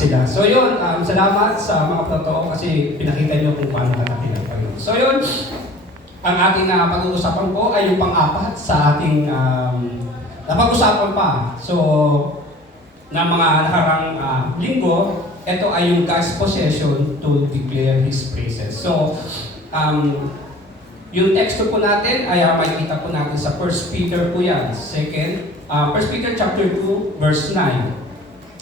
sila. So yun, salamat sa mga totoo kasi pinakita nyo kung paano katakilan kayo. So yun, ang ating pag-uusapan po ay yung pang-apat sa ating napag-usapan pa. So, na mga nakarang linggo, ito ay yung God's possession to declare His praises. So, yung teksto po natin ay makikita po natin sa 1 Peter po yan. 1 Peter chapter 2, verse 9.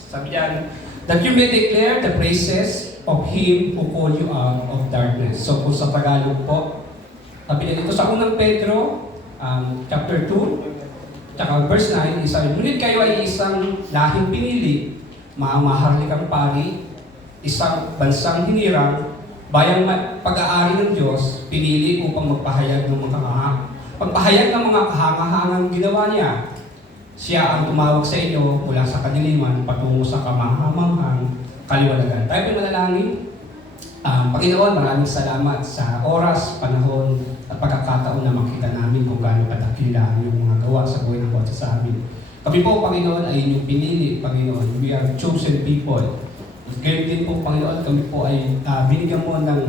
Sabi diyan, that you may declare the praises of Him who called you out of darkness. So, kung sa Tagalog po, sabi niya dito sa unang Pedro, chapter 2, tsaka verse 9, isabi, ngunit kayo ay isang lahing pinili, maharlikang pari, isang bansang hinirang, bayang pag-aari ng Diyos, pinili upang magpahayag ng mga kahangahangang ginawa niya. Siya ang tumawag sa inyo mula sa kadiliman patungo sa kamahamanghang kaliwanagan. Tayo po manalangin. Panginoon, maraming salamat sa oras, panahon, at pagkakataon na makita namin kung gaano kadakila yung mga gawa sa buhay ng bawat sa amin. Kami po, Panginoon, ay inyong pinili, Panginoon. We are chosen people. Ganyan din po, Panginoon, kami po ay binigyan mo ng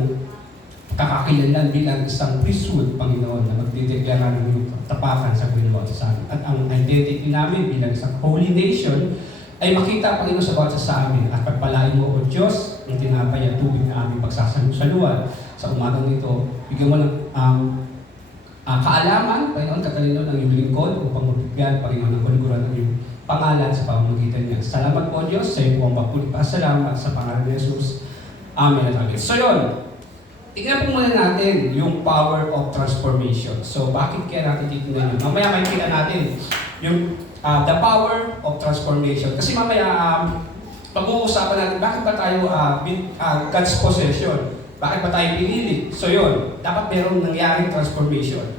kakakilanlan bilang isang priesthood, Panginoon, na magdideklara ng iyong tapakan sa buhay ng bawat sa amin. At ang identity namin bilang isang holy nation ay makita, Panginoon, sa bawat sa amin. At pagpalain mo, O Diyos, ang tinapay at tubig na aming pagsasalusaluan sa umagang nito. Bigyan mo ng kaalaman, Panginoon, katalino ng iyong lingkod upang mabigyan, Panginoon, ng kuliguran ng iyong pangalan sa pamamagitan niya. Salamat po, Diyos, sa iyo po ang magpulit pa. Salamat sa pangalan ni Jesus. Amen at amen. So yun, tignan po muna natin yung power of transformation. So bakit kaya natin titignan yun? Mamaya makikita natin yung the power of transformation. Kasi mamaya, pag-uusapan natin, bakit ba tayo God's possession? Bakit ba tayo pinili? So yun, dapat merong nangyaring transformation.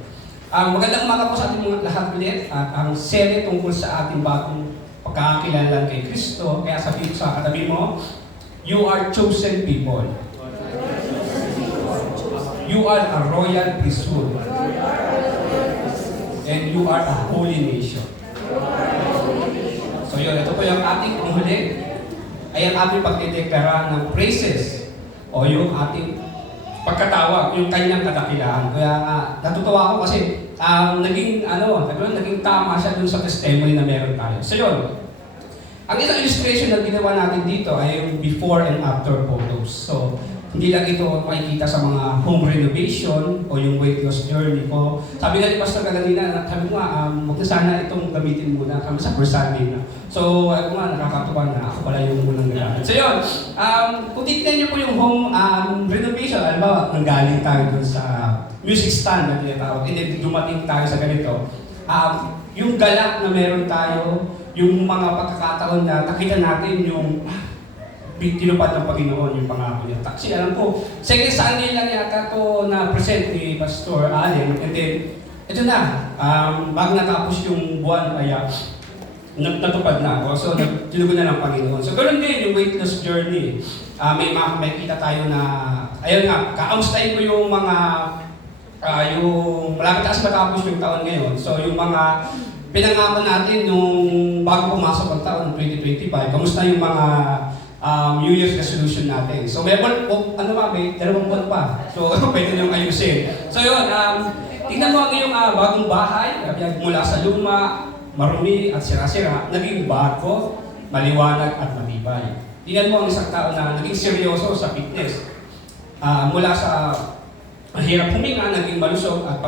Magandang umaga po sa ating mga lahat ulit. At ang serye tungkol sa ating bagong pagkakakilanlan kay Kristo. Kaya sabihin sa katabi mo, you are chosen people. You are a royal priesthood. And you are a holy nation. So yun, ito po yung ating panghuli. Ay ang ating pagdideklara ng praises o yung ating pagkatawag, yung kanyang kadakilaan. Kaya natutuwa ako kasi naging tama siya dun sa testimony na meron tayo. So yun, ang isang illustration na ginawa natin dito ay yung before and after photos. So, hindi lang ito makikita sa mga home renovation o yung weight loss journey ko. Sabi nga ni Pastor kanina, sabi ko nga, huwag na sana itong gamitin muna kami sa first Sunday na. So, ako nga, nakakatuwa na ako pala yung unang nagamit. So yun, kung titignan niyo po yung home renovation, alam ba, nanggaling tayo dun sa music stand na tinatawag, and then dumating tayo sa ganito. Yung galak na meron tayo, yung mga pagkakataon na nakita natin yung tinupad ng Panginoon yung pangako niya. Kasi alam ko, second Sunday lang yata ito na-present ni Pastor Allen. And then, ito na, bago natapos yung buwan, ay natupad na ako. So, tinugon na ng Panginoon. So, ganoon din yung weight loss journey. May kita tayo na, ayun nga, kaamustahin ko yung mga, yung malapit kasi matapos yung taon ngayon. So, yung mga pinangako natin nung bago pumasok ang taon ng 2025, kamusta yung mga New Year's resolution natin. So may dalawang buwan pa. So pwede nyo ayusin. So yun, tingnan mo ang iyong bagong bahay, mula sa luma, marumi at sira-sira, naging bago, maliwanag at matibay. Tingnan mo ang isang tao na naging seryoso sa fitness. Mula sa mahirap huminga, naging malusog at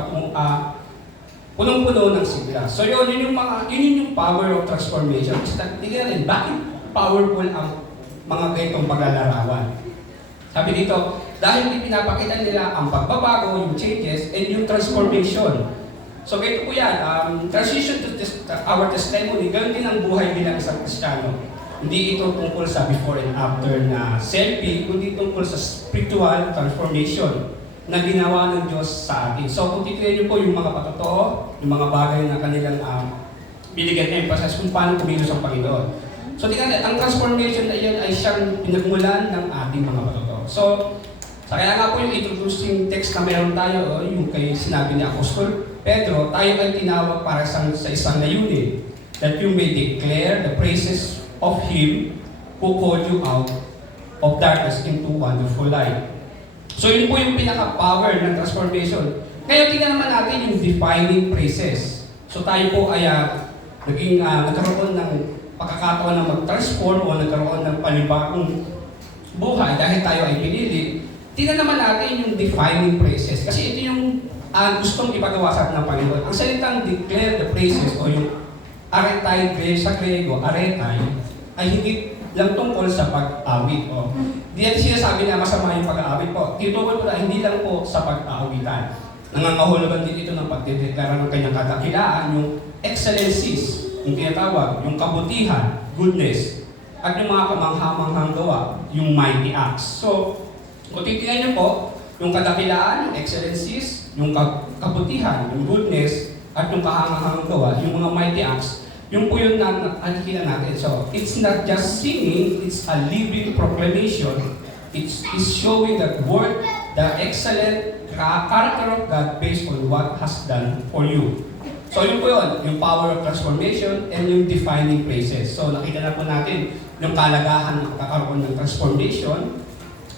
punong-puno ng sigla. So yun yung power of transformation. Tingnan natin, bakit powerful ang mga ganitong paglalarawan. Sabi dito, dahil ipinapakita nila ang pagbabago, yung changes, and yung transformation. So ganito po yan, transition to our testimony, ganoon din ang buhay bilang isang Kristiyano. Hindi ito tungkol sa before and after na selfie, kundi tungkol sa spiritual transformation na ginawa ng Diyos sa atin. So kung titignan niyo po yung mga patotoo, yung mga bagay na kanilang binigyan emphasis kung paano kumilos ang Panginoon. So tingnan natin, ang transformation na iyan ay siyang pinagmulan ng ating mga patotoo. So, kaya nga po yung introducing text na meron tayo, yung kay sinabi ni Apostol Pedro, tayo ay tinawag para sa isang layunin, that you may declare the praises of Him who who called you out of darkness into wonderful light. So yun po yung pinaka-power ng transformation. Kaya tingnan naman natin yung defining phrases. So tayo po ay nagkaroon ng pagkakataon na mag-transform o nagkaroon ng panibagong buhay dahil tayo ay pinili. Tingnan naman natin yung defining phrases. Kasi ito yung gustong ipagawa sa atin ng Panginoon. Ang salitang declare the praises o yung aretay sa Grego, aretay, ay hindi lang tungkol sa pag-awit. Di natin sinasabi na masama yung pag-aawit po. Tinutukoy ko na hindi lang po sa pag-aawitan. Nangangahulugan din ito ng pagdedeklara ng kanyang kadakilaan, yung excellencies, yung tinatawag, yung kabutihan, goodness, at yung mga kamangha-manghang gawa, yung mighty acts. So, kung titingnan niyo po, yung kadakilaan, yung excellencies, yung kabutihan, yung goodness, at yung kahangahangang gawa, yung mga mighty acts, yung po yun na nakikita natin. So, it's not just singing, it's a living proclamation. It's showing that word, the excellent character of God based on what has done for you. So, yun po yun, yung power of transformation and yung defining phrases. So, nakita na po natin yung kalagahan ng kakaroon ng transformation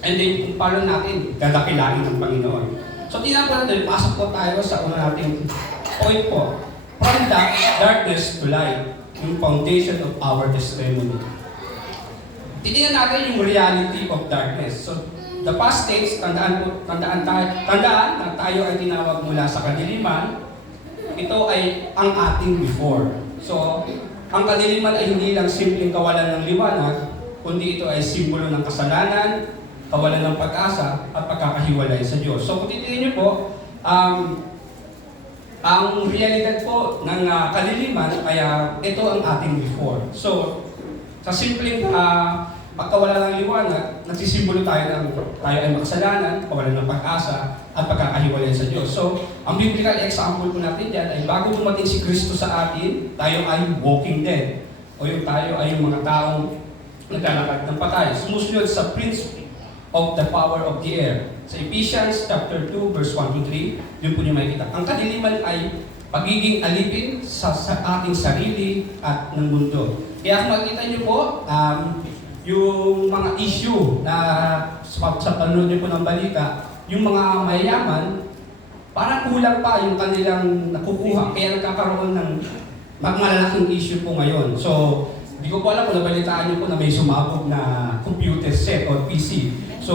and then kung paano natin dadakilain ng Panginoon. So, tingnan po natin, pasok po tayo sa una nating point po. From darkness to light, yung foundation of our testimony. Titingnan natin yung reality of darkness. So, the past states, tandaan na tayo ay tinawag mula sa kadiliman. Ito ay ang ating before. So, ang kadiliman ay hindi lang simpleng kawalan ng liwanag, kundi ito ay simbolo ng kasalanan, kawalan ng pag-asa, at pagkakahiwalay sa Diyos. So, kung titingnan niyo po, ang realidad po ng kaliliman, kaya ito ang ating before. So, sa simpleng pagkawala ng liwanag, nagsisimbolo tayo ng tayo ay makasalanan, kawalan ng pag-asa, at pagkakahiwalay sa Diyos. So, ang biblical example po natin dyan ay bago dumating si Kristo sa atin, tayo ay walking dead. O yung tayo ay yung mga taong naglalakad ng patay. Sumusunod sa principle of the power of the air. Sa Ephesians chapter 2 verse 1 to 3, yun po niyo makikita. Ang kadiliman ay pagiging alipin sa ating sarili at ng mundo. Kaya kung makikita niyo po, yung mga issue na sa panunod niyo po ng balita, yung mga mayayaman, parang kulang pa yung kanilang nakukuha. Kaya nagkakaroon ng malalaking issue po ngayon. So, hindi ko po alam kung nabalitaan niyo po na may sumabog na computer set or PC. So,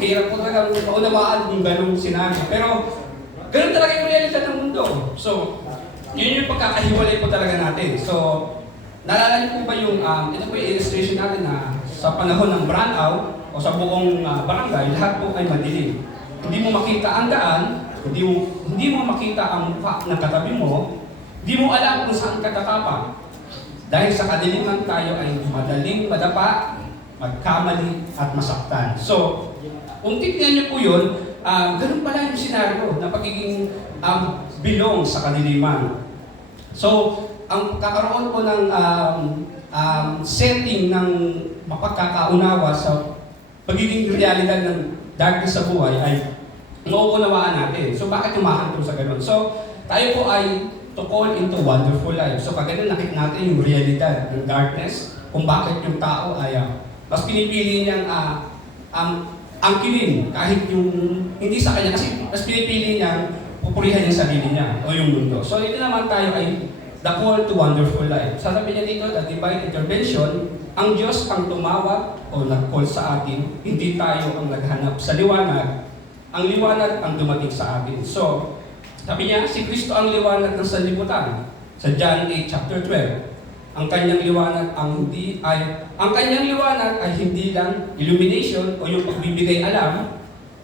hirap po talaga maunawaan kung ganung sinabi. Pero, ganun talaga yung realidad ng mundo. So, yun yung pagkakahiwalay po talaga natin. So, naalala niyo po ba yung, ito po yung illustration natin na sa panahon ng brownout o sa buong barangay, lahat po ay madilim. Hindi mo makita ang daan, hindi mo makita ang mukha ng katabi mo, hindi mo alam kung saan ka tatapang. Dahil sa kadiliman tayo ay madaling madapa, magkamali at masaktan. So, kung tignan niyo po yun, ganun pala yung senaryo na pagiging bilong sa kadiliman. So, ang kakaroon po ng setting ng mapagkakaunawa sa pagiging realidad ng darkness sa buhay ay mauunawaan natin. So, bakit humahantong sa ganun? So, tayo po ay to call into wonderful life. So, pag ganun nakita natin yung realidad ng darkness, kung bakit yung tao ay mas pinipili niyang angkinin kahit yung hindi sa kanya kasi mas pinipili niyang pupurihan yung sarili niya o yung mundo. So ito naman tayo ay the call to wonderful life. Sabi niya dito, the divine intervention, ang Diyos ang tumawag o nag-call sa atin, hindi tayo ang naghanap sa liwanag. Ang liwanag ang dumating sa atin. So, sabi niya, si Kristo ang liwanag ng sanlibutan. Sa John 8 chapter 12. Ang kanyang liwanag ay hindi lang illumination o yung pagbibigay alam,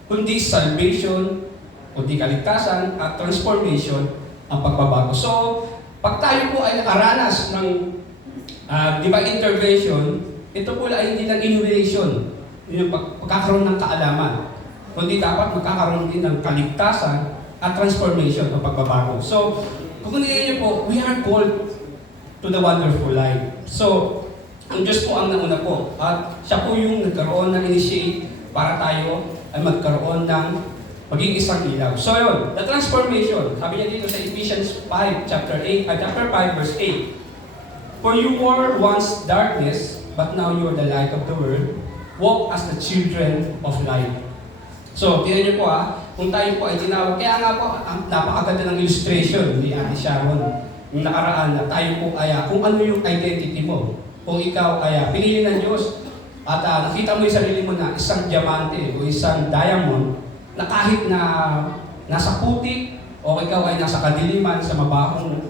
kundi salvation, kundi kaligtasan at transformation ang pagbabago. So, pag tayo po ay nakaranas ng divine intervention, ito po ay hindi lang illumination, yung pagkakaroon ng kaalaman, kundi dapat magkakaroon din ng kaligtasan at transformation o pagbabago. So, kung niyo po, we are called to the wonderful light. So, ang Diyos po ang nauna po. At siya po yung nagkaroon ng initiate para tayo ay magkaroon ng maging isang ilaw. So yun, the transformation. Sabi niya dito sa Ephesians 5, chapter 5, verse 8. For you were once darkness, but now you are the light of the world. Walk as the children of light. So, tingnan niyo po kung tayo po ay tinawag. Kaya nga po, napakaganda ng illustration ni Ate Sharon. Yung nakaraan na tayo po ay, kung ano yung identity mo. Kung ikaw ay pinili ng Diyos at nakita mo yung sarili mo na isang diamante o isang diamond na kahit na nasa putik o ikaw ay nasa kadiliman sa mabahong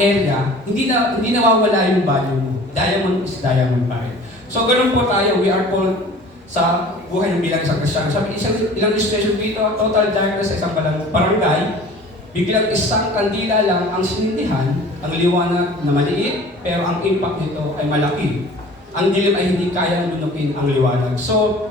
area, hindi nawawala yung value mo. Diamond is diamond pa rin. So, ganun po tayo. We are called sa buhay ng bilang isang Kristiyano. Sabi, ilang illustration dito, total darkness sa isang barangay, biglang isang kandila lang ang sinindihan, ang liwanag na maliit, pero ang impact nito ay malaki. Ang dilim ay hindi kayang lunukin ang liwanag. So,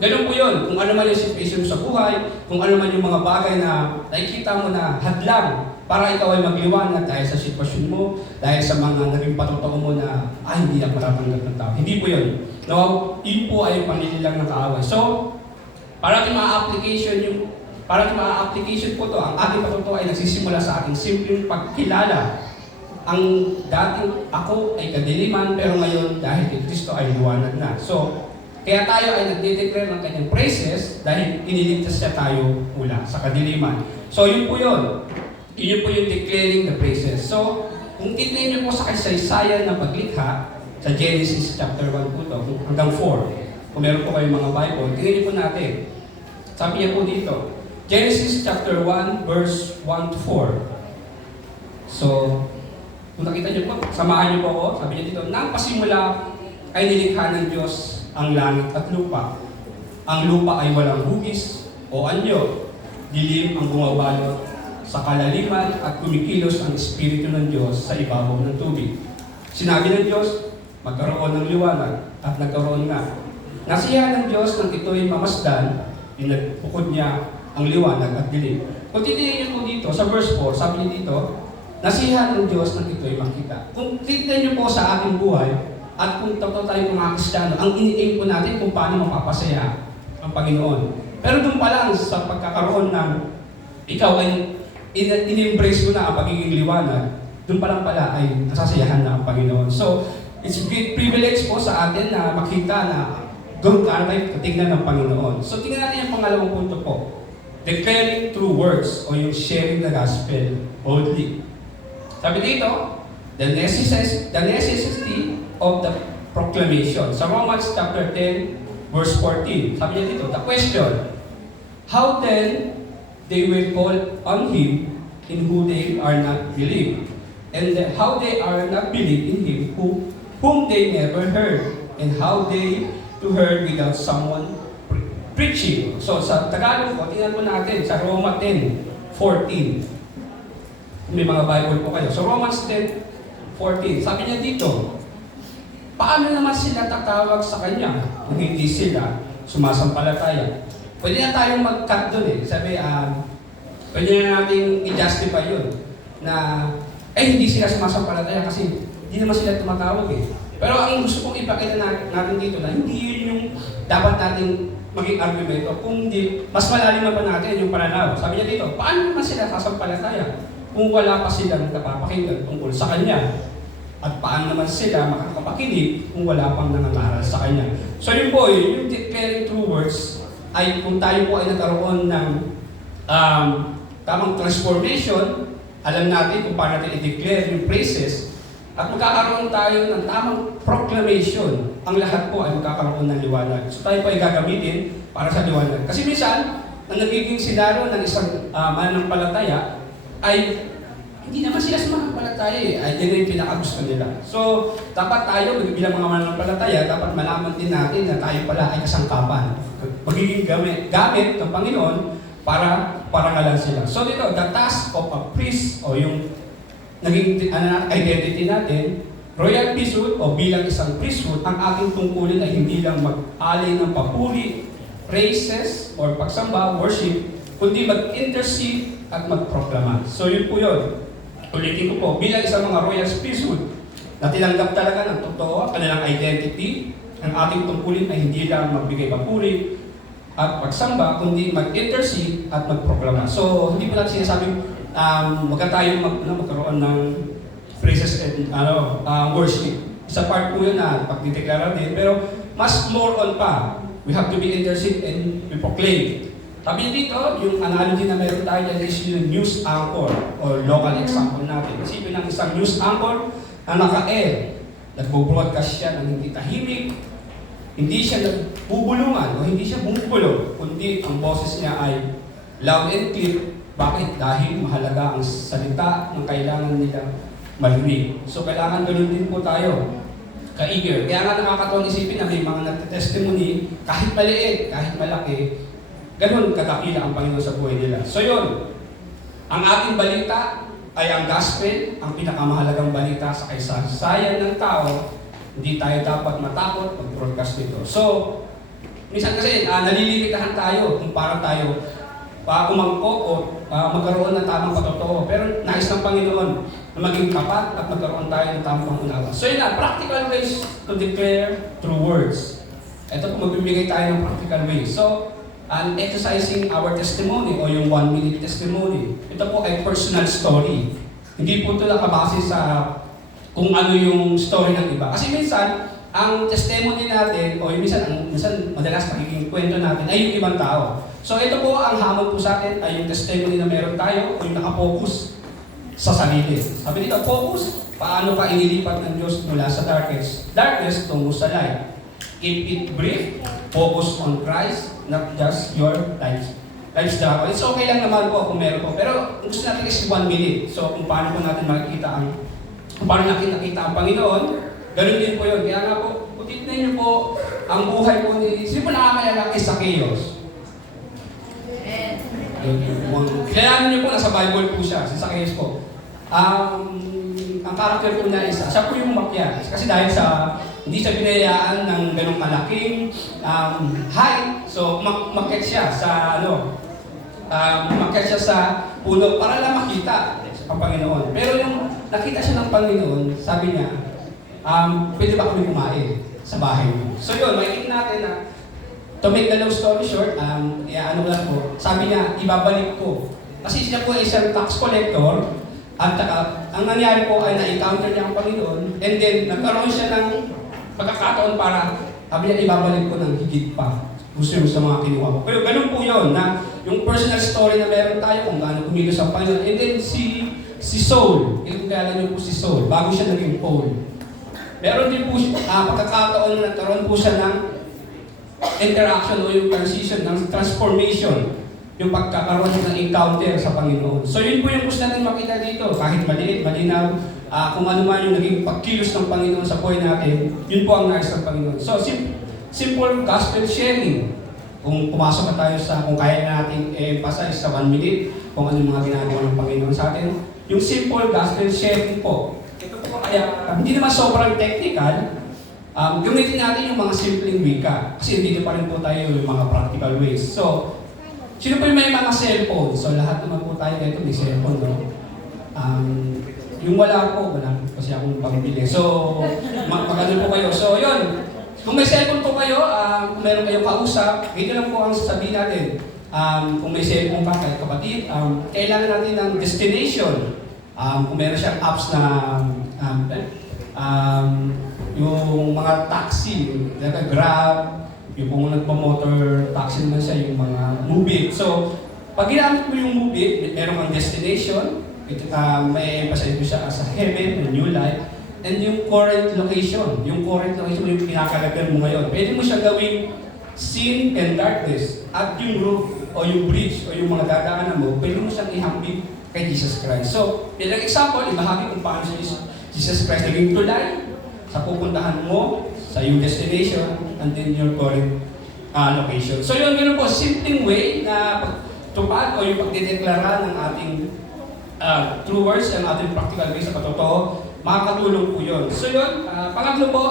ganun po yun. Kung ano man yung situation sa buhay, kung ano man yung mga bagay na nakikita mo na hadlang para ikaw ay magliwanag dahil sa sitwasyon mo, dahil sa mga naging patotoo mo na, hindi na maratanggap ng tao. Hindi po yun. No, yun po ay panlililang ng kaaway. So, para ating ma-application po to, ang ating patotoo ay nagsisimula sa ating simpleng pagkilala. Ang dating ako ay kadiliman, pero ngayon dahil kay Kristo ay liwanag na. So, kaya tayo ay nagde-declare ng kanyang praises dahil iniligtas siya tayo mula sa kadiliman. So, yun po yun. Yun po yung declaring the praises. So, kung tignan niyo po sa kasaysayan ng paglikha, sa Genesis chapter 1 po to, hanggang 4. Kung meron po kayong mga Bible, tingnan niyo po natin. Sabi niya po dito, Genesis chapter 1, verse 1 to 4. So, kung nakita niyo po, samahan niyo po ako. Sabi niya dito, nang pasimula ay nilikha ng Diyos ang langit at lupa. Ang lupa ay walang hugis o anyo. Dilim ang bumabalot sa kalaliman at kumikilos ang Espiritu ng Diyos sa ibabaw ng tubig. Sinabi ng Diyos, magkaroon ng liwanag at nagkaroon nga. Nasiyahan ng Diyos nang ito'y mamasdan, pinagpukod niya ang liwanag at dilim. Kung titignan niyo po dito, sa verse 4, sabi niya dito, nasiyahan ng Diyos nang ito'y makita. Kung titignan niyo po sa ating buhay, at kung totoo tayo mga Kristiyano, ang ini-aim po natin kung paano mapapasaya ang Panginoon. Pero doon pa lang sa pagkakaroon ng ikaw ay in-embrace mo na ang pagiging liwanag, doon pa lang pala ay nasasayahan na ang Panginoon. So, it's a great privilege po sa atin na makita na doon ka tayo katignan ng Panginoon. So, tingnan natin yung pangalawang punto po. Declaring through words o yung sharing the gospel boldly. Sabi dito, the necessity of the proclamation. Sa Romans chapter 10, verse 14, sabi niya dito, the question, how then they will call on Him in who they are not believed, and how they are not believed in Him whom they never heard, and how they to heard without someone preaching. So sa Tagalog po, tingnan po natin sa Roma 10:14. May mga Bible po kayo. So Romans 10:14, sabi niya dito, paano naman sila tatawag sa Kanya kung hindi sila sumasampalataya? Pwede na tayong mag-cut doon eh. Sabi, pwede na natin i-justify yun na hindi sila sumasampalataya kasi hindi naman sila tumatawag eh. Pero ang gusto kong ipakita natin dito na hindi yun yung dapat natin maging argumento, kung hindi, mas malalim na pa natin yung pananaw. Sabi niya dito, paano naman sila sasampalataya kung wala pa silang napapakinggan tungkol sa Kanya? At paano naman sila makakapakinig kung wala pang nangangaral sa Kanya? So yun po, yung declaring true words ay kung tayo po ay nagkaroon ng tamang transformation, alam natin kung paano natin i-declare yung praises, at magkakaroon tayo ng tamang proclamation, ang lahat po ay magkakaroon ng liwanag. So tayo po ay gagamitin para sa liwanag. Kasi minsan, ang nagiging senaryo ng isang mananampalataya ay hindi naman sila sumasampalataya eh. Ay yan yung pinakagusto nila. So, dapat tayo, bilang mga mananampalataya, dapat malaman din natin na tayo pala ay kasangkapan. Magiging gamit ng Panginoon para parangalan sila. So dito, the task of a priest o yung naging identity natin, royal priesthood o bilang isang priesthood, ang ating tungkulin ay hindi lang mag-alay ng papuri, praises, or pagsamba, worship, kundi mag-intercede at mag-proklama. So yun po yun. Ulitin ko po, bilang isang mga royal priesthood na tinanggap talaga ng totoo, kanilang identity, ang ating tungkulin ay hindi lang magbigay papuri at pagsamba, kundi mag-intercede at mag-proklama. So hindi po natin sinasabing wag tayong magkaroon ng praises and worship. Isa part po yun na pagdideklara din. Pero mas more on pa, we have to be intercede and we proclaim. Tabi dito, yung analogy na meron tayo dyan is yung news anchor or local example natin. Isipin ng isang news anchor na naka-air. Nagbo-broadcast siya ng hindi tahimik, hindi siya nagbubulungan o hindi siya bumubulong, kundi ang boses niya ay loud and clear. Bakit? Dahil mahalaga ang salita ng kailangan nila marinig. So kailangan ganun din po tayo ka-eager. Kaya nga nakakatawang isipin na may mga nagtestimony kahit maliit, kahit malaki, ganun kadakila ang Panginoon sa buhay nila. So yun, ang ating balita ay ang gospel, ang pinakamahalagang balita sa kasaysayan ng tao. Hindi tayo dapat matakot mag-broadcast nito. So, minsan kasi nalilimitahan tayo kung para tayo umangkok o magkaroon ng tamang patotoo. Pero nais ng Panginoon na maging tapat at magkaroon tayo ng tamang unawa. So yun na, practical ways to declare through words. Ito po, magbibigay tayo ng practical ways. So, exercising our testimony o yung 1-minute testimony. Ito po ay personal story. Hindi po ito nakabase sa kung ano yung story ng iba. Kasi minsan, ang testimony natin o yung minsan madalas nakiking kwento natin ay yung ibang tao. So ito po ang hamon po sa atin ay yung testimony na meron tayo o yung nakapokus sa sarili. Sabi dito, focus. Paano ka inilipat ng Diyos mula sa darkness tungo sa light. Keep it brief. Focus on Christ, not just your life struggle. It's okay lang naman po kung meron po. Pero gusto natin is 1 minute. So kung paano po natin makikita kung paano natin nakita ang Panginoon, ganun din po yun. Kaya nga po, putitnan niyo po ang buhay po ni... Sino po nakakayala kay Zacchaeus? Kailangan niyo po, nasa Bible po siya, si Zacchaeus po. Ang character po niya isa, siya po yung umakyat. Kasi dahil sa hindi siya binayaan ng ganong malaking height, so umakyat siya sa umakyat siya sa puno para lang makita ang Panginoon. Pero yung nakita siya ng Panginoon, sabi niya, pwede ba kami kumain sa bahay mo? So yun, makikita natin na to make the long story short, ano lang po, sabi niya, ibabalik ko. Kasi siya po ay isang tax collector, at ang nangyari po ay na-encounter niya ang Panginoon, and then nagkaroon siya ng pagkakataon para, sabi niya, ibabalik ko ng higit pa. Gusto yung sa mga kinuha ko. Pero ganun po yun, na yung personal story na meron tayo, kung gaano kumilos ang Panginoon. And then si Saul, kilala niyo po si Saul, bago siya naging Paul. Meron din po pagkakataon na nagkaroon po siya ng interaction o yung transition, ng transformation, yung pagkakaroon ng encounter sa Panginoon. So yun po yung gusto natin makita dito, kahit maliit, malinaw, kung ano man yung naging pagkilos ng Panginoon sa buhay natin, yun po ang nais ng Panginoon. So simple gospel sharing. Kung pumasok na tayo sa, kung kaya natin emphasize sa 1 minute, kung ano yung mga ginagawa ng Panginoon sa atin, yung simple gospel sharing po. Ito po kaya, hindi naman sobrang technical, gamitin natin yung mga simpleng wika. Kasi hindi pa rin po tayo yung mga practical ways. So, sino po yung may mga cellphone? So, lahat naman po tayo dito may cellphone, no? Yung wala po kasi akong pambili. So, magano po kayo. So, yun. Kung may cellphone po kayo, kung meron kayong kausap, ito lang po ang sasabihin natin. Kung may cellphone ka, kahit kapatid, kailangan natin ng destination. Kung meron siyang apps na yung mga taxi, Grab, yung kung nagpa-motor taxi naman siya, yung mga Mubit. So, pag ginamit mo yung Mubit, meron kang destination, may emphasize mo siya as a heaven, a new life, and yung current location. Yung current location yung pinakalagyan mo ngayon. Pwede mo siya gawing sin and darkness. At yung roof, o yung bridge, o yung mga dadaanan mo, pwede mo siyang ihambing kay Jesus Christ. So, bilang example, ibahagi kung paano si Jesus Christ naging tulay sa pupuntahan mo, sa yung destination, and then your current location. So yun, ganun po, simpleng way na pagtupad o yung pagdedeklara ng ating true words, ang ating practical way sa patotoo, makakatulong po yun. So yun, pangatlo po,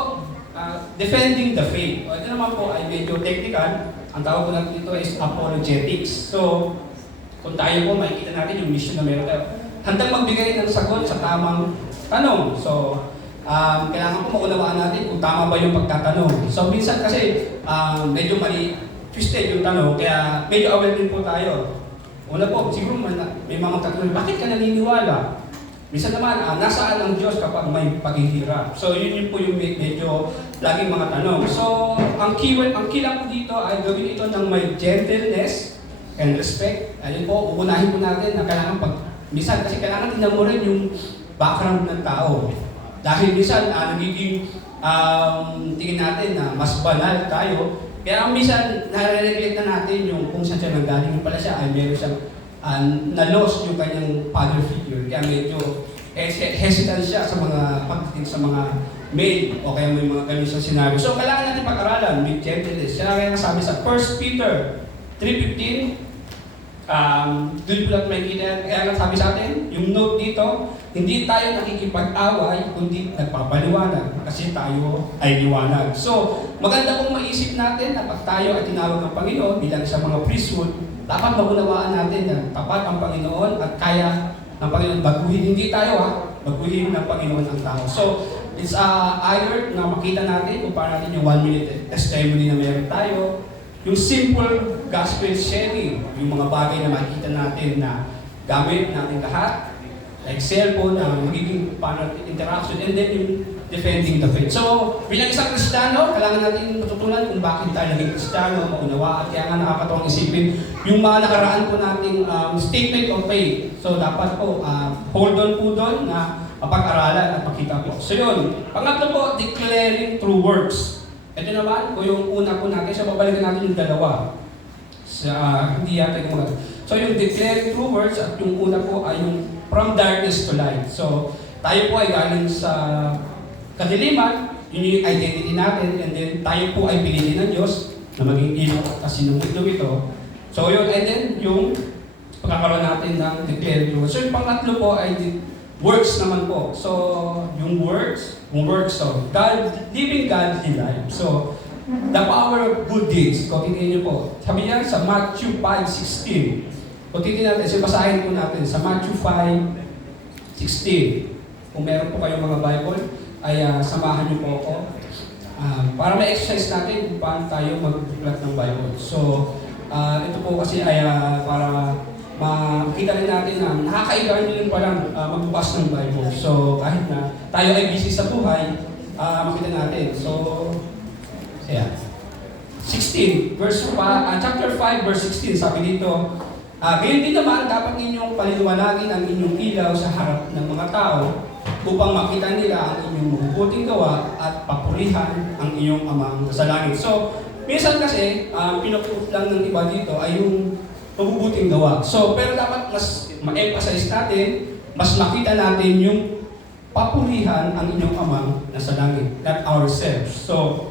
defending the faith. O, ito naman po ay medyo technical. Ang tawag po natin dito is apologetics. So, kung tayo po, makikita natin yung mission na meron tayo. Handang magbigay ng sagot sa tamang tanong. So, kailangan po maunawaan natin kung tama ba yung pagtatanong. So, minsan kasi, medyo twisted yung tanong, kaya medyo aware din po tayo. Una po, siguro may mga tatanong, bakit ka naniniwala? Minsan naman, nasaan ang Diyos kapag may paghihirap? So yun po yung medyo laging mga tanong. So ang keyword, ang key lang po dito ay gawin ito ng may gentleness and respect. Ayun po, uunahin po natin na kailangan minsan kasi kailangan tingnan mo rin yung background ng tao. Dahil minsan nagiging tingin natin na mas banal tayo. Kaya minsan nare-neglect na natin yung kung saan siya nanggaling pala siya ay meron siyang na-lost yung kanyang father figure. Kaya medyo hesitant siya sa mga pagdating sa mga male o kaya may mga ganun sa scenario. So kailangan natin pag-aralan with gentleness. Kaya sabi sa 1 Peter 3:15, doon po natin makikita, kaya nga sabi sa atin, yung note dito, hindi tayo nakikipag-away, kundi nagpapaliwanag kasi tayo ay liwanag. So, maganda pong maisip natin na pag tayo ay tinawag ng Panginoon bilang sa mga priesthood, dapat maunawaan natin na tapat ang Panginoon at kaya ng Panginoon baguhin. Hindi tayo baguhin ng Panginoon ang tao. So, it's either na makita natin kung paano natin yung 1-minute testimony na meron tayo, yung simple gospel sharing, yung mga bagay na makikita natin na gamit natin lahat, like cellphone, na magiging paano interaction, and then yung defending the faith. So, bilang isang Kristiyano, kailangan natin matutunan kung bakit tayo naging Kristiyano, maunawaan, kaya nga nakakatawang isipin yung mga nakaraan po nating statement of faith. So, dapat po, hold on po doon na mapag-aralan at makita po. So, yun. Pangatlo po, declaring true works. Ito naman po yung una po natin. So, babalikan natin yung dalawa. Hindi yata yung mga. So, yung declaring true words at yung una po ay yung from darkness to light. So, tayo po ay galing sa kadiliman, yun yung identity natin, and then tayo po ay pinili ng Diyos na maging ilaw kasi ng mundo ito. So, yun, and then yung pagkakaroon natin ng declaring true words. So, yung pangatlo po ay works naman po. So, yung works, so, God, living godly life. So, the power of good deeds. Kung titignan niyo po, sabi niya sa Matthew 5:16. Kung titignan natin, basahin po natin sa Matthew 5:16. Kung meron po kayong mga Bible, ay samahan niyo po ako. Para ma-exercise natin kung paano tayo mag-reflect ng Bible. So, ito po kasi ay para makita rin natin na nakakaiba rin parang magbukas ng Bible. So, kahit na tayo ay busy sa buhay, makita natin. So, yeah. 16, chapter 5, verse 16, sabi dito, gayon din naman, dapat ninyong paliliwanagin ang inyong ilaw sa harap ng mga tao upang makita nila ang inyong mabubuting gawa at papurihan ang inyong amang sa langit. So, minsan kasi, pinuput lang ng iba dito ay yung mabubuting gawa. So, pero dapat mas ma-emphasize natin, mas makita natin yung papurihan ang inyong amang nasa langit, not ourselves. So,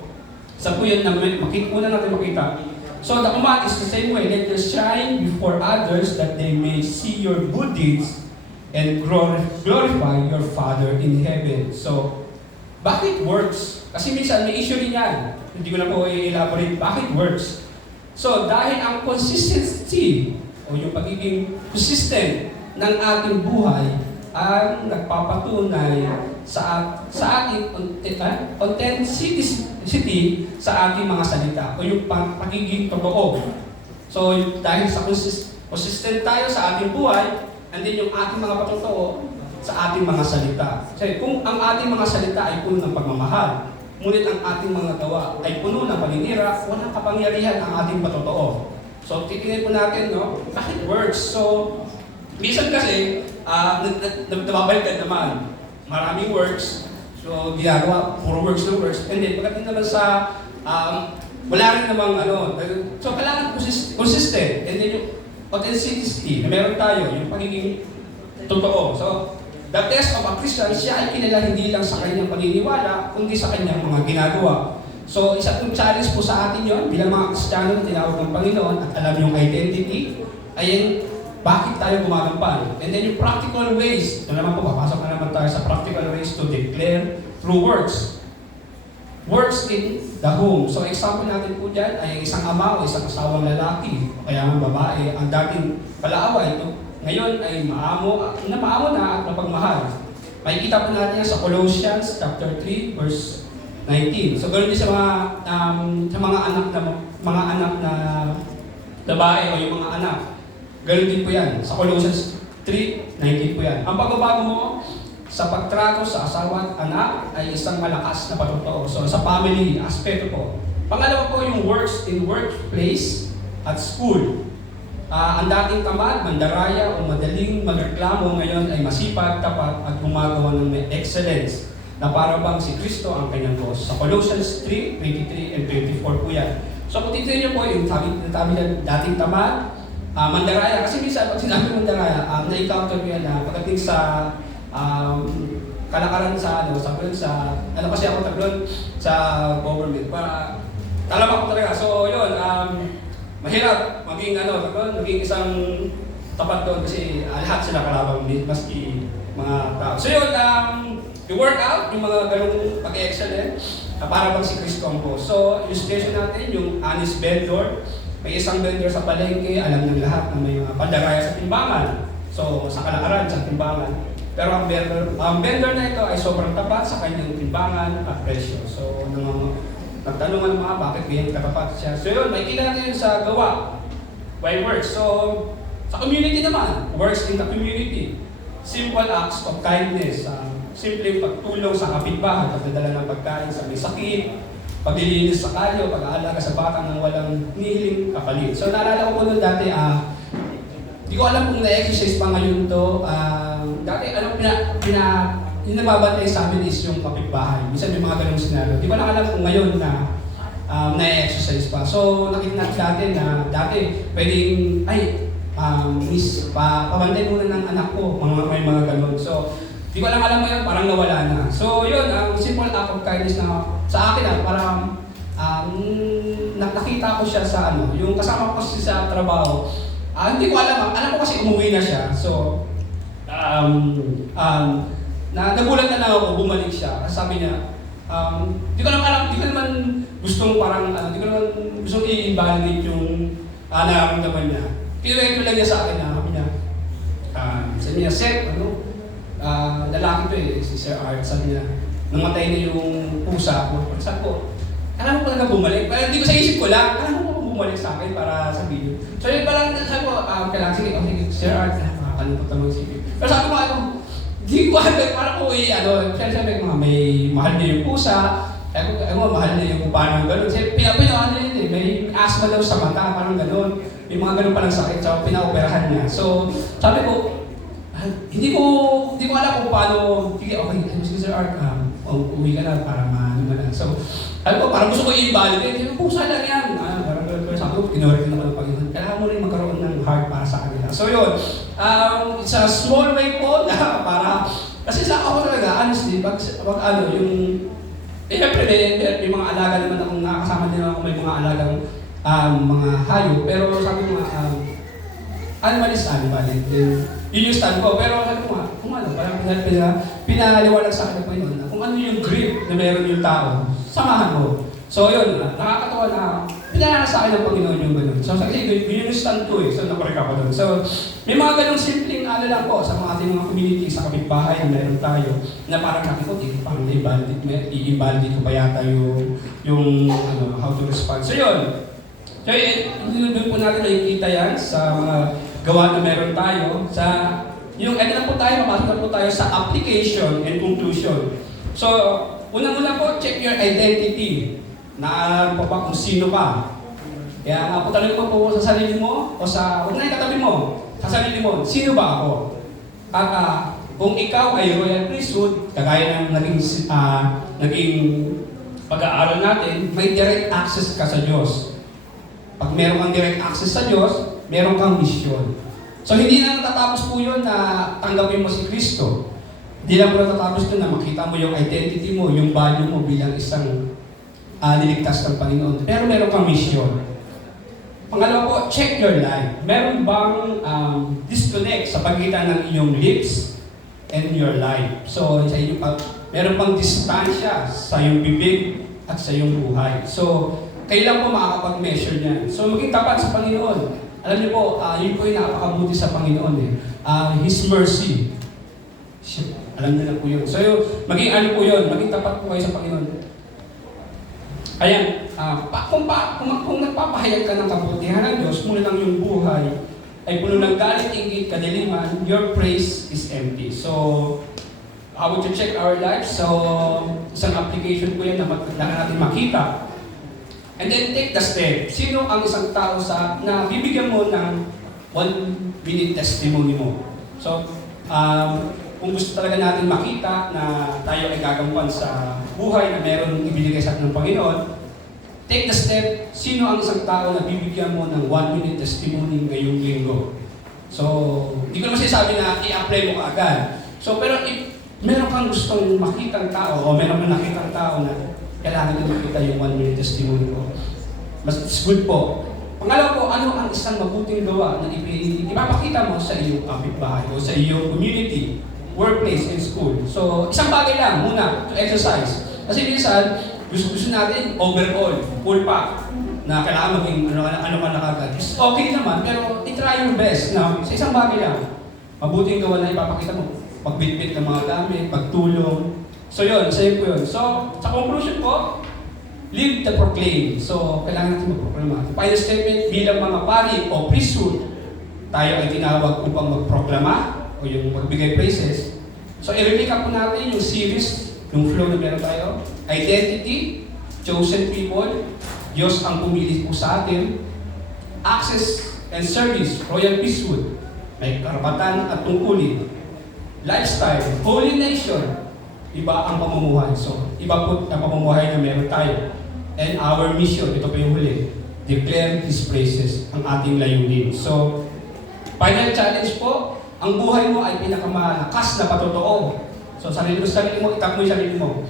sa po yun na una natin makita. So, the command is the same way. Let your shine before others that they may see your good deeds and glorify your Father in heaven. So, bakit works? Kasi minsan may issue rin yan. Hindi ko na po i-elaborate. Bakit works? So, dahil ang consistency o yung pagiging consistent ng ating buhay ang nagpapatunay sa ating authenticity sa ating mga salita o yung pagiging totoo. So, dahil sa consistent tayo sa ating buhay, and then yung ating mga patotoo sa ating mga salita. Kasi kung ang ating mga salita ay puno ng pagmamahal, ngunit ang ating mga gawa ay puno ng paninira, walang kapangyarihan ang ating patotoo. So, titingnan po natin, no? Bakit works? So, minsan kasi, nababalikan naman. Maraming works. So, ginagawa, puro works na works. And then, pagdating naman sa, wala rin namang so, kailangan consistent. And then, yung authenticity na meron tayo, yung pagiging totoo. So, the test of a Christian, siya ay kilala hindi lang sa kanyang paniniwala, kundi sa kanyang mga ginagawa. So, isa pong challenge po sa atin yon bilang mga Kristiyano na tinawag ng Panginoon at alam yung identity, ay bakit tayo gumagampan. And then yung practical ways, ito naman po, papasok na naman tayo sa practical ways to declare through works. Works in the home. So, example natin po dyan ay isang ama o isang asawang lalaki, o kaya ang babae, ang dating palaaway, ngayon ay maamo na at mapagmahal. Makikita po natin yan sa Colossians chapter 3 verse 19. So ganoon din sa mga anak na babae o yung mga anak. Ganoon din po yan sa Colossians 3:19 po yan. Ang pagbabago mo sa pagtrato sa asawa at anak ay isang malakas na patotoo. So sa family aspect po. Pangalawa po yung works in workplace at school. Ang dating tamad, mandaraya o madaling magreklamo ngayon ay masipag, tapat at gumagawa ng may excellence na para bang si Kristo ang kanyang boss. Sa Colossians 3:23 and 24 po yan. So kung titignan niyo po yung sabi niya, dating tamad, mandaraya. Kasi minsan pag sinabi mandaraya, na-encounter ko yan na pagdating sa kalakaran sa ano kasi ako taglon sa government para talamak ko talaga. So yun, mahirap maging maging isang tapat doon kasi lahat sila kalabang maski mga tao. So yun, i-work out yung mga ganung pag-excellent para bang si Kristo ang boss. So yung station natin, yung honest vendor, may isang vendor sa palengke, alam ng lahat na may mga pandaraya sa timbangan. So sa kalakaran sa timbangan. Pero ang vendor na ito ay sobrang tapat sa kanyang timbangan at presyo. So nagtanungan mga bakit ganyan katapat siya. So yun, makikita natin yun sa gawa by works. So sa community naman, works in the community. Simple acts of kindness. Simpleng pagtulong sa kapitbahay, pagdadala ng pagkain sa may sakit, paglilinis sa kalyo, pag-aalaga sa batang nang walang hinihiling kapalit. So naalala ko po noon dati, hindi ko alam kung na-exercise pa ngayon to. Dati yung nababantay sa amin is yung kapitbahay. Minsan may mga ganung senaryo. Di ko lang alam kung ngayon na na-exercise pa. So nakita natin dati pwedeng, miss, pabantay muna ng anak ko, may mga ganun. So di ko lang alam ngayon, parang nawala na. So yun, ang simple act of kindness na sa akin parang nakita ko siya sa yung kasama ko kasi sa trabaho. Hindi ko alam ko kasi umuwi na siya. So nagulat na lang ako, bumalik siya. Sabi niya, di ko naman gustong i-invalidate yung nararamdaman niya. Kinuwento lang niya sa akin sabi niya, Sir, lalaki to si Sir Art, sabi niya, namatay na yung pusa ko. Sabi ko, alam mo talaga bumalik? Pero hindi ko sa isip ko lang, alam mo bumalik sa akin para sa video. So yun pa lang, sabi ko, kailangan, sige, Sir Art, makakalungkot naman si pero sabi ko, hindi ko parang ko sabi ko, may mahal na yung pusa, mahal na yung paano gano'n. Pinaano yun may asthma daw sa mata, parang gano'n. May mga gano'n palang sakit, so pinaoperahan niya. So sabi ko, hindi ko alam kung paano, sige, Sir Art, uwi ka na para maano na. So, sabi ko, parang gusto ko i-validate. Pusa lang yan. Sabi ko, kinorek na ng Panginoon. Kailangan mo rin magkaroon ng heart para sa kanila. So yun, it's a small way po na kasi sa ako talaga, honestly, siyempre may mga alaga naman akong nakakasama din ako, may mga alagang mga hayop. Pero sabi ko animal is animal. Yun yung stand ko. Pero sabi ko parang pinaliwanag sa akin po yun, kung ano yung grip na meron yung tao, samahan mo. So yun, nakakatawa na pinalala sa akin ng Panginoon yung gano'n. So kasi yun yung stand ko So nakorek ako doon. So may mga ganong simpleng lang po sa mga ating mga community, sa kapitbahay na meron tayo, na parang natin ko, parang i-invalidate ko pa yata yung how to respond. So yun. So doon po natin nakikita yan sa mga gawa na meron tayo. Papasok na po tayo sa application and conclusion. So, unang-una po, check your identity. Naalam po ba kung sino ka? Kaya tanongin mo po sa sarili mo o huwag na ikatabi mo. Sa sarili mo, sino ba ako? At kung ikaw ay royal priesthood, kagaya ng naging pag-aaral natin, may direct access ka sa Diyos. Pag meron kang direct access sa Diyos, meron kang misyon. So hindi na natatapos po yun na tanggapin mo si Kristo. Hindi lang po natatapos yun na makita mo yung identity mo, yung value mo bilang isang niligtas ng Panginoon. Pero meron kang misyon. Pangalawa po, check your life. Meron bang disconnect sa pagitan ng iyong lips and your life? So meron bang distansya sa iyong bibig at sa iyong buhay? So kailan po makakapag-measure niyan? So maging tapat sa Panginoon. Alam niyo po, yun po yung napakabuti sa Panginoon His mercy. Alam niyo na po yun. So maging maging tapat po kayo sa Panginoon. Ayan, kung nagpapahayag ka ng kabutihan ng Diyos, mula lang yung buhay ay puno ng galit, inggit, kadiliman, your praise is empty. So, how would you check our lives? So, isang application po yan na natin makita. And then take the step. Sino ang isang tao na bibigyan mo ng 1-minute testimony mo? So, kung gusto talaga natin makita na tayo ay gagampan sa buhay na meron ibinigay sa atin ng Panginoon, take the step. Sino ang isang tao na bibigyan mo ng 1-minute testimony ngayong linggo? So, hindi ko naman sinasabi na i-apply mo kaagad. So, pero if meron kang gustong makitang tao o meron kang nakitang tao na kailangan nyo makita yung 1-minute testimony ko, mas good po. Pangalawa po, ano ang isang mabuting gawa na ipapakita mo sa iyong kapitbahay o sa iyong community, workplace, and school. So, isang bagay lang muna to exercise. Kasi minsan, gusto natin overall, full pack, na kailangan maging ano ka na kagad. Okay naman, pero i-try your best na sa isang bagay lang. Mabuting gawa na ipapakita mo. Pagbitbit ng mga gamit, pagtulong. So yun, sa'yo po yun. So, sa conclusion ko, live the proclaim. So, kailangan natin magproklama. Final statement, bilang mga pari o priesthood, tayo ay tinawag upang magproklama o yung magbigay praises. So, i-recap po natin yung series, yung flow na meron tayo. Identity, chosen people, Diyos ang pumili po sa atin. Access and service, royal priesthood, may karapatan at tungkulin. Lifestyle, holy nation, iba ang pamumuhay. So, iba po ang pamumuhay na meron tayo. And our mission, ito pa yung huli, declare His praises, ang ating layunin. So, final challenge po, ang buhay mo ay pinakamalakas na patotoo. So, sarili mo, itap mo yung sarili mo.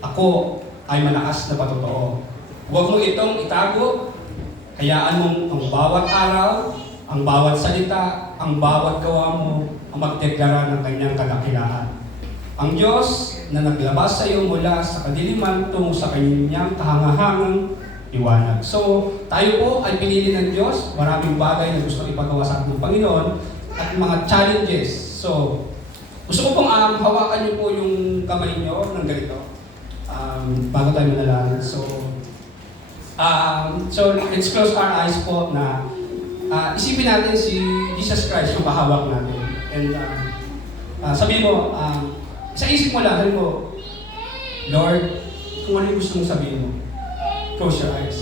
Ako ay malakas na patotoo. Huwag mo itong itago, hayaan mong ang bawat araw, ang bawat salita, ang bawat gawa mo, ang magdeklara ng kanyang kadakilaan. Ang Diyos na naglabas sa iyo mula sa kadiliman tungo sa kanyang kahangahangang liwanag. So, tayo po ay pinili ng Diyos. Maraming bagay na gusto ipagawa sa ating Panginoon at mga challenges. So, gusto ko pong hawakan niyo po yung kamay niyo ng ganito. Bago tayo manalangin. So, let's close our eyes po na isipin natin si Jesus Christ yung kahawak natin. And sabihin mo, sa isip mo lang, sabi mo, Lord, kung ano yung gusto mong sabihin mo, close your eyes.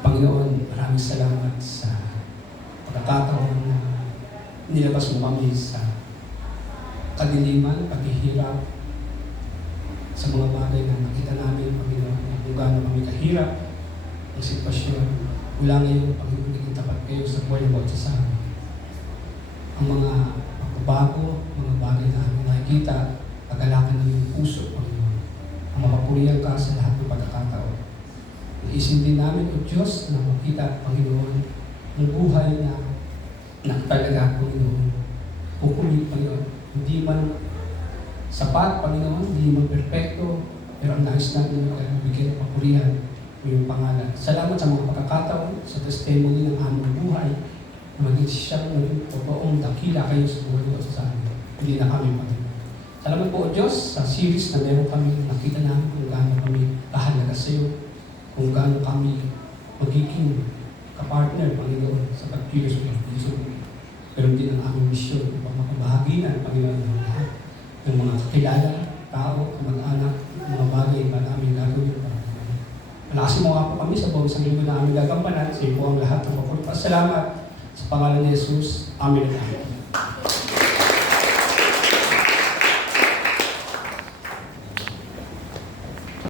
Panginoon, maraming salamat sa pagkakataon na nilabas mo kami sa kadiliman, paghihirap, sa mga bagay na nakita namin, Panginoon, kung gaano kami kahirap ang sitwasyon. Mula ngayon, Panginoon, naging tapat kayo sa buhay ng bawat isa. Ang mga pagbabago, mga bagay na aming nakikita, pagalakan ng iyong puso, Panginoon. Ang mapapurihan ka sa lahat ng pagkakataon. Naisin din namin, O Diyos, na makita, Panginoon, ng buhay na nakatalaga, Panginoon. Kukumit, Panginoon. Hindi man sapat, Panginoon, hindi man perfecto, pero ang nais natin ay bigyan ng papurihan mo yung pangalan. Salamat sa mga pagkakataon, sa testimony ng aming buhay, na maging siyang maging totoong dakila kayo sa buhay ko sa amin. Hindi na kami, Panginoon. Salamat po, O Diyos, sa series na meron kami, nakita namin kung gaano kami kahalaga sa iyo, kung gaano kami magiging kapartner, Panginoon, sa pag-kilos ng Panginoon. Pero din ang aming misyon upang makabahagi na, Panginoon, ng lahat ng mga kakilala, tao, mag-anak, mga bagay na namin gagawin. Malakasin mo nga po kami sa bawang isang linggo na aming gagampanan. Sa iyo po ang lahat ng papagpasalamat sa pangalan ni Jesus. Amen.